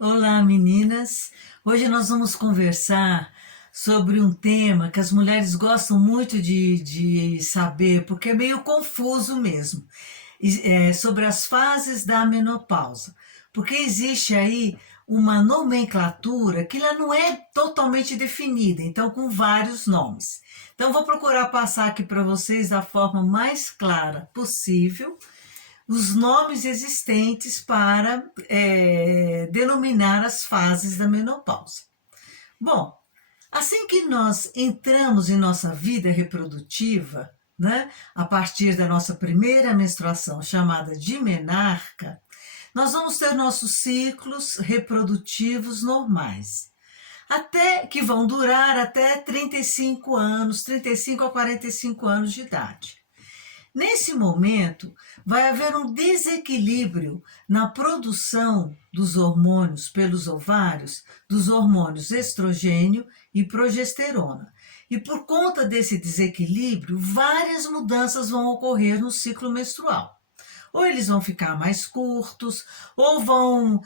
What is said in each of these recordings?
Olá, meninas! Hoje nós vamos conversar sobre um tema que as mulheres gostam muito de saber, porque é meio confuso mesmo, sobre as fases da menopausa. Porque existe aí uma nomenclatura que ela não é totalmente definida, então com vários nomes. Então vou procurar passar aqui para vocês da forma mais clara possível os nomes existentes para denominar as fases da menopausa. Bom, assim que nós entramos em nossa vida reprodutiva, né, a partir da nossa primeira menstruação, chamada de menarca, nós vamos ter nossos ciclos reprodutivos normais, até que vão durar até 35 anos, 35 a 45 anos de idade. Nesse momento, vai haver um desequilíbrio na produção dos hormônios pelos ovários, dos hormônios estrogênio e progesterona. E por conta desse desequilíbrio, várias mudanças vão ocorrer no ciclo menstrual. Ou eles vão ficar mais curtos, ou vão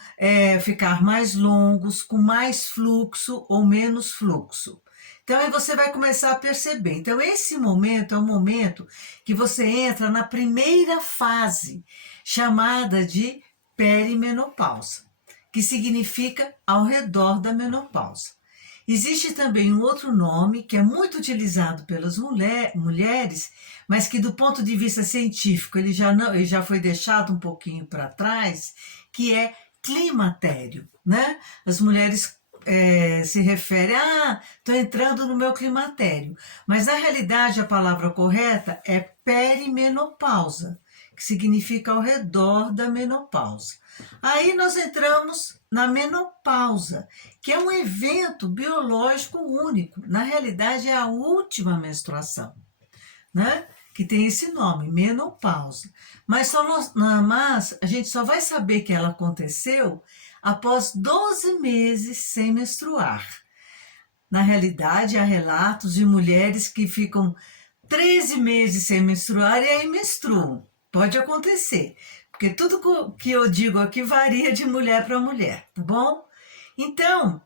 ficar mais longos, com mais fluxo ou menos fluxo. Então aí você vai começar a perceber. Então esse momento é o momento que você entra na primeira fase, chamada de perimenopausa, que significa ao redor da menopausa. Existe também um outro nome que é muito utilizado pelas mulheres, mas que do ponto de vista científico ele já foi deixado um pouquinho para trás, que é climatério, né? As mulheres se referem, estou entrando no meu climatério. Mas na realidade a palavra correta é perimenopausa, que significa ao redor da menopausa. Aí nós entramos na menopausa, que é um evento biológico único. Na realidade, é a última menstruação, né? Que tem esse nome, menopausa. Mas a gente só vai saber que ela aconteceu após 12 meses sem menstruar. Na realidade, há relatos de mulheres que ficam 13 meses sem menstruar e aí menstruam. Pode acontecer, porque tudo que eu digo aqui varia de mulher para mulher, tá bom? Então,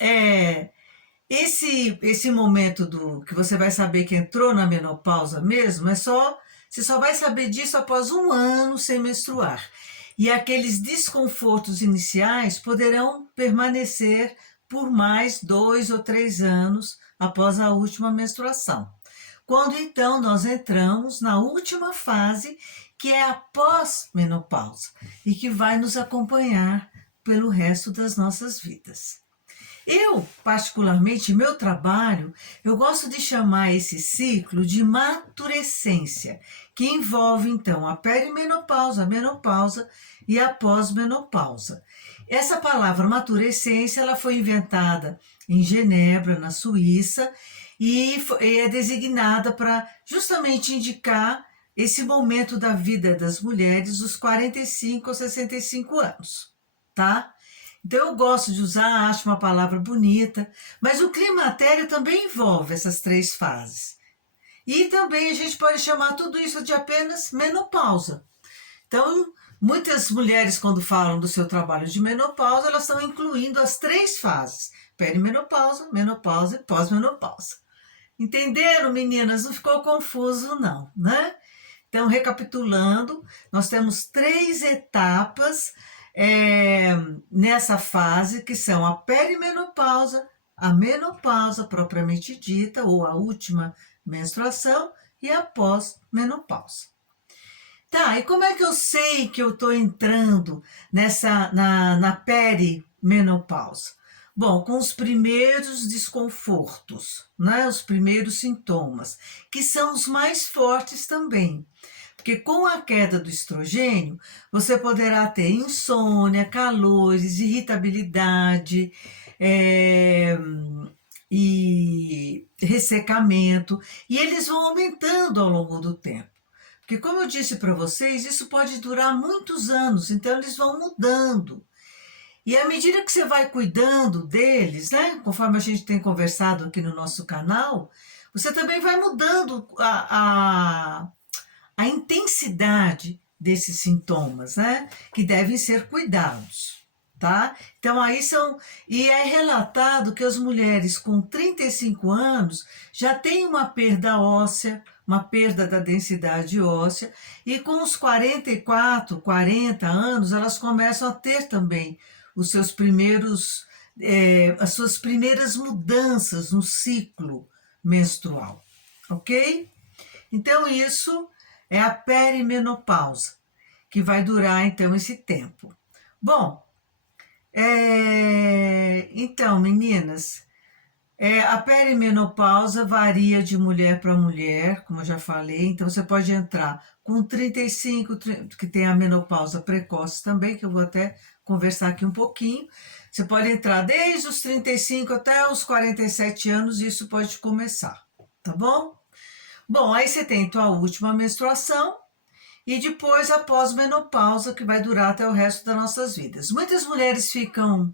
é, esse momento do que você vai saber que entrou na menopausa mesmo, você só vai saber disso após um ano sem menstruar. E aqueles desconfortos iniciais poderão permanecer por mais 2 ou 3 anos após a última menstruação. Quando então nós entramos na última fase, que é a pós-menopausa, e que vai nos acompanhar pelo resto das nossas vidas. Eu, particularmente, meu trabalho, eu gosto de chamar esse ciclo de maturescência, que envolve então a perimenopausa, a menopausa e a pós-menopausa. Essa palavra maturescência, ela foi inventada em Genebra, na Suíça, e é designada para justamente indicar esse momento da vida das mulheres dos 45 aos 65 anos, tá? Então eu gosto de usar, acho uma palavra bonita, mas o climatério também envolve essas três fases. E também a gente pode chamar tudo isso de apenas menopausa. Então, muitas mulheres, quando falam do seu trabalho de menopausa, elas estão incluindo as três fases: perimenopausa, menopausa e pós-menopausa. Entenderam, meninas? Não ficou confuso, não, né? Então, recapitulando, nós temos três etapas é, nessa fase, que são a perimenopausa, a menopausa propriamente dita, ou a última menstruação, e a pós-menopausa. Tá, e como é que eu sei que eu estou entrando na perimenopausa? Bom, com os primeiros desconfortos, né? Os primeiros sintomas, que são os mais fortes também. Porque com a queda do estrogênio, você poderá ter insônia, calores, irritabilidade, é, e ressecamento, e eles vão aumentando ao longo do tempo. Porque, como eu disse para vocês, isso pode durar muitos anos, então eles vão mudando. E à medida que você vai cuidando deles, né, conforme a gente tem conversado aqui no nosso canal, você também vai mudando a intensidade desses sintomas, né, que devem ser cuidados. tá? Então aí e é relatado que as mulheres com 35 anos já têm uma perda óssea, uma perda da densidade óssea, e com os 44, 40 anos, elas começam a ter também os seus primeiros, as suas primeiras mudanças no ciclo menstrual, ok? Então isso é a perimenopausa, que vai durar então esse tempo. Bom, então, meninas, a perimenopausa varia de mulher para mulher, como eu já falei. Então, você pode entrar com 35, que tem a menopausa precoce também, que eu vou até conversar aqui um pouquinho. Você pode entrar desde os 35 até os 47 anos, e isso pode começar, tá bom? Bom, aí você tem então a última menstruação, e depois a pós-menopausa, que vai durar até o resto das nossas vidas. Muitas mulheres ficam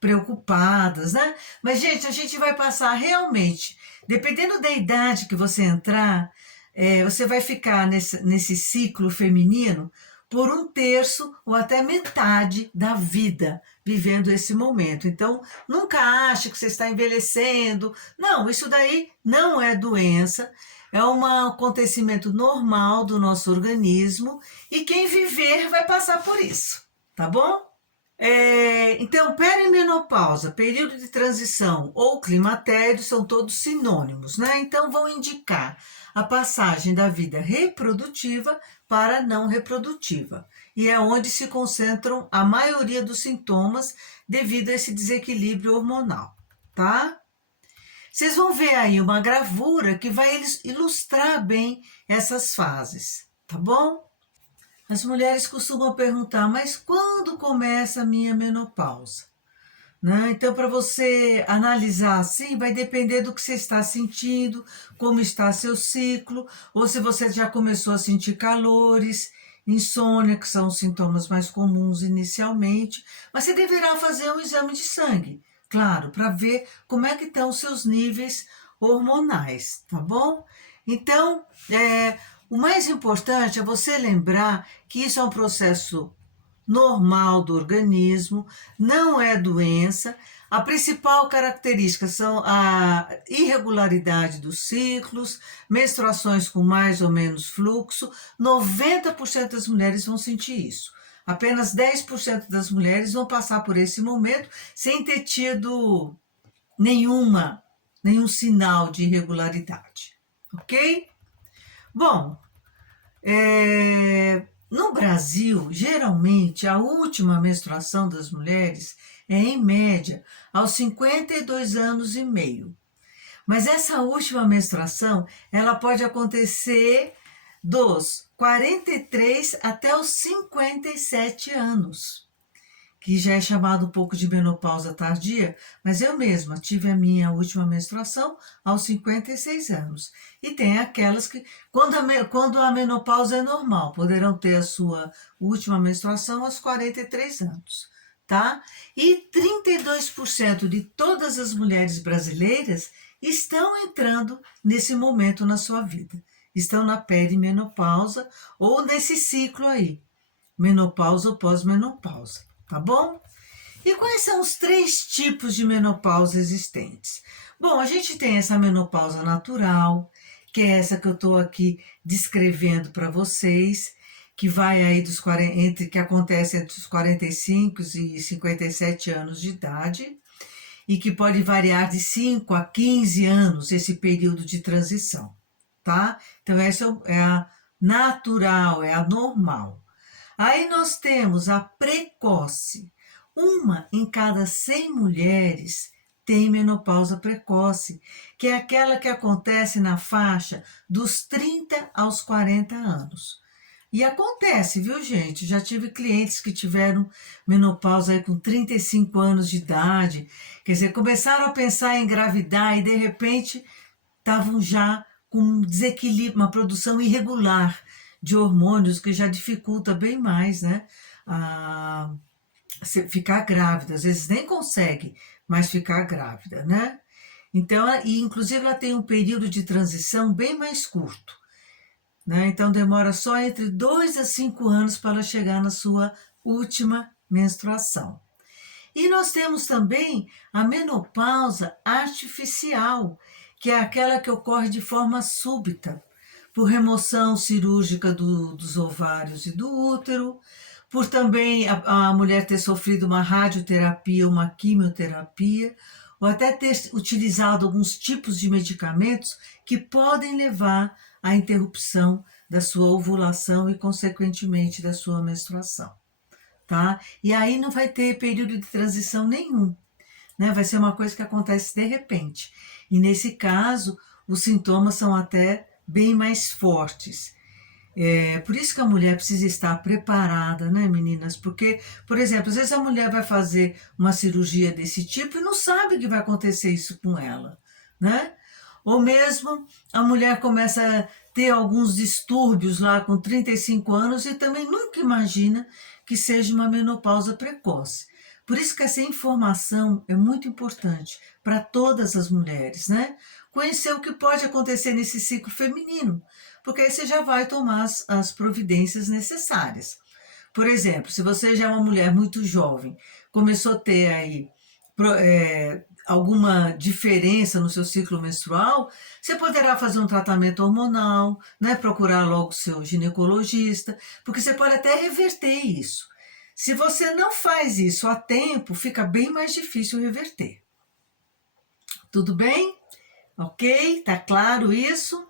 preocupadas, né? Mas, gente, a gente vai passar realmente, dependendo da idade que você entrar, você vai ficar nesse ciclo feminino por um terço ou até metade da vida vivendo esse momento. Então, nunca ache que você está envelhecendo. Não, isso daí não é doença, é um acontecimento normal do nosso organismo, e quem viver vai passar por isso, tá bom? Então, perimenopausa, período de transição ou climatério são todos sinônimos, né? Então, vão indicar a passagem da vida reprodutiva para não reprodutiva. E é onde se concentram a maioria dos sintomas devido a esse desequilíbrio hormonal, tá? Vocês vão ver aí uma gravura que vai ilustrar bem essas fases, tá bom? As mulheres costumam perguntar, mas quando começa a minha menopausa? Né? Então, para você analisar assim, vai depender do que você está sentindo, como está seu ciclo, ou se você já começou a sentir calores, insônia, que são os sintomas mais comuns inicialmente, mas você deverá fazer um exame de sangue, claro, para ver como é que estão os seus níveis hormonais, tá bom? Então, o mais importante é você lembrar que isso é um processo normal do organismo, não é doença. A principal característica são a irregularidade dos ciclos, menstruações com mais ou menos fluxo. 90% das mulheres vão sentir isso. Apenas 10% das mulheres vão passar por esse momento sem ter tido nenhum sinal de irregularidade, ok? Bom, no Brasil, geralmente, a última menstruação das mulheres é, em média, aos 52 anos e meio. Mas essa última menstruação, ela pode acontecer dos 43 até os 57 anos, que já é chamado um pouco de menopausa tardia, mas eu mesma tive a minha última menstruação aos 56 anos. E tem aquelas que, quando a menopausa é normal, poderão ter a sua última menstruação aos 43 anos, tá? E 32% de todas as mulheres brasileiras estão entrando nesse momento na sua vida. Estão na perimenopausa ou nesse ciclo aí, menopausa ou pós-menopausa, tá bom? E quais são os 3 tipos de menopausa existentes? Bom, a gente tem essa menopausa natural, que é essa que eu estou aqui descrevendo para vocês, que vai aí que acontece entre os 45 e 57 anos de idade, e que pode variar de 5 a 15 anos esse período de transição, tá? Então essa é a natural, é a normal. Aí nós temos a precoce. Uma em cada 100 mulheres tem menopausa precoce, que é aquela que acontece na faixa dos 30 aos 40 anos. E acontece, viu, gente? Já tive clientes que tiveram menopausa aí com 35 anos de idade, quer dizer, começaram a pensar em engravidar e de repente estavam já com um desequilíbrio, uma produção irregular de hormônios que já dificulta bem mais, né? Ficar grávida, às vezes nem consegue mais ficar grávida, né? Então, e inclusive ela tem um período de transição bem mais curto, né? Então demora só entre 2 a 5 anos para ela chegar na sua última menstruação. E nós temos também a menopausa artificial, que é aquela que ocorre de forma súbita, por remoção cirúrgica dos ovários e do útero, por também a mulher ter sofrido uma radioterapia, uma quimioterapia, ou até ter utilizado alguns tipos de medicamentos que podem levar à interrupção da sua ovulação e, consequentemente, da sua menstruação, tá? E aí não vai ter período de transição nenhum, né? Vai ser uma coisa que acontece de repente. E nesse caso, os sintomas são até bem mais fortes. É por isso que a mulher precisa estar preparada, né, meninas? Porque, por exemplo, às vezes a mulher vai fazer uma cirurgia desse tipo e não sabe que vai acontecer isso com ela, né? Ou mesmo a mulher começa a ter alguns distúrbios lá com 35 anos e também nunca imagina que seja uma menopausa precoce. Por isso que essa informação é muito importante para todas as mulheres, né? Conhecer o que pode acontecer nesse ciclo feminino, porque aí você já vai tomar as providências necessárias. Por exemplo, se você já é uma mulher muito jovem, começou a ter aí alguma diferença no seu ciclo menstrual, você poderá fazer um tratamento hormonal, né? Procurar logo o seu ginecologista, porque você pode até reverter isso. Se você não faz isso a tempo, fica bem mais difícil reverter. Tudo bem? Ok? Tá claro isso?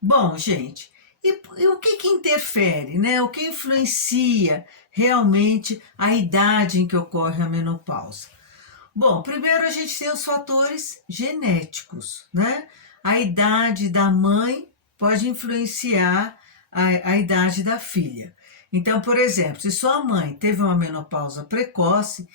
Bom, gente, e o que interfere, né? O que influencia realmente a idade em que ocorre a menopausa? Bom, primeiro a gente tem os fatores genéticos, né? A idade da mãe pode influenciar a idade da filha. Então, por exemplo, se sua mãe teve uma menopausa precoce,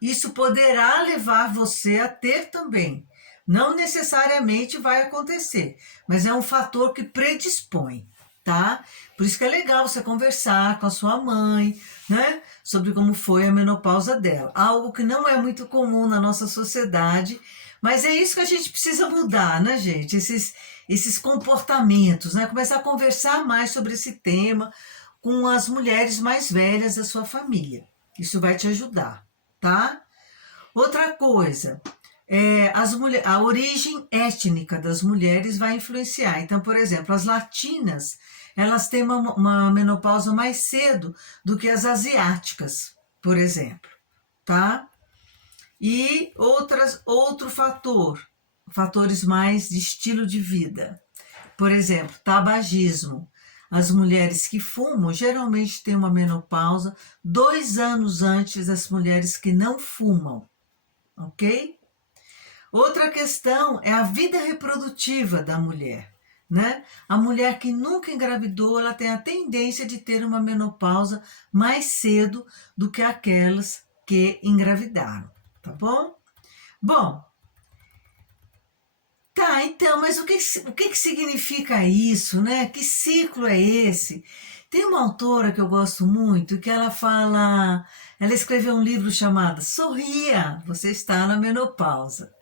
isso poderá levar você a ter também. Não necessariamente vai acontecer, mas é um fator que predispõe, tá? Por isso que é legal você conversar com a sua mãe, né? Sobre como foi a menopausa dela. Algo que não é muito comum na nossa sociedade, mas é isso que a gente precisa mudar, né, gente? Esses comportamentos, né? Começar a conversar mais sobre esse tema com as mulheres mais velhas da sua família. Isso vai te ajudar, tá? Outra coisa, a origem étnica das mulheres vai influenciar. Então, por exemplo, as latinas, elas têm uma menopausa mais cedo do que as asiáticas, por exemplo, tá? E outro fator, fatores mais de estilo de vida. Por exemplo, tabagismo. As mulheres que fumam geralmente têm uma menopausa 2 anos antes das mulheres que não fumam, ok? Outra questão é a vida reprodutiva da mulher, né? A mulher que nunca engravidou, ela tem a tendência de ter uma menopausa mais cedo do que aquelas que engravidaram, tá bom? Bom, tá, então, mas o que significa isso, né? Que ciclo é esse? Tem uma autora que eu gosto muito que ela escreveu um livro chamado Sorria, você está na menopausa.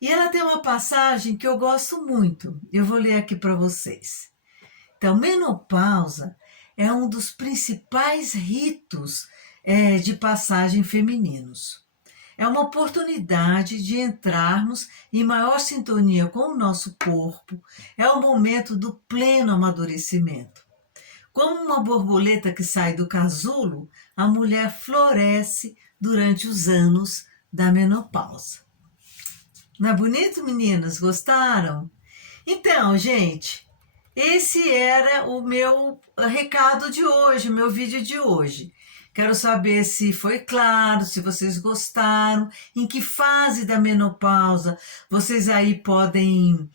E ela tem uma passagem que eu gosto muito. Eu vou ler aqui para vocês. Então, menopausa é um dos principais ritos de passagem femininos. É uma oportunidade de entrarmos em maior sintonia com o nosso corpo. É o momento do pleno amadurecimento. Como uma borboleta que sai do casulo, a mulher floresce durante os anos da menopausa. Não é bonito, meninas? Gostaram? Então, gente, esse era o meu recado de hoje, o meu vídeo de hoje. Quero saber se foi claro, se vocês gostaram, em que fase da menopausa vocês aí podem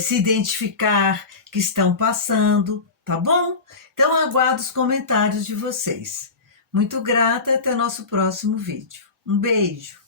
se identificar que estão passando, tá bom? Então, aguardo os comentários de vocês. Muito grata, até nosso próximo vídeo. Um beijo!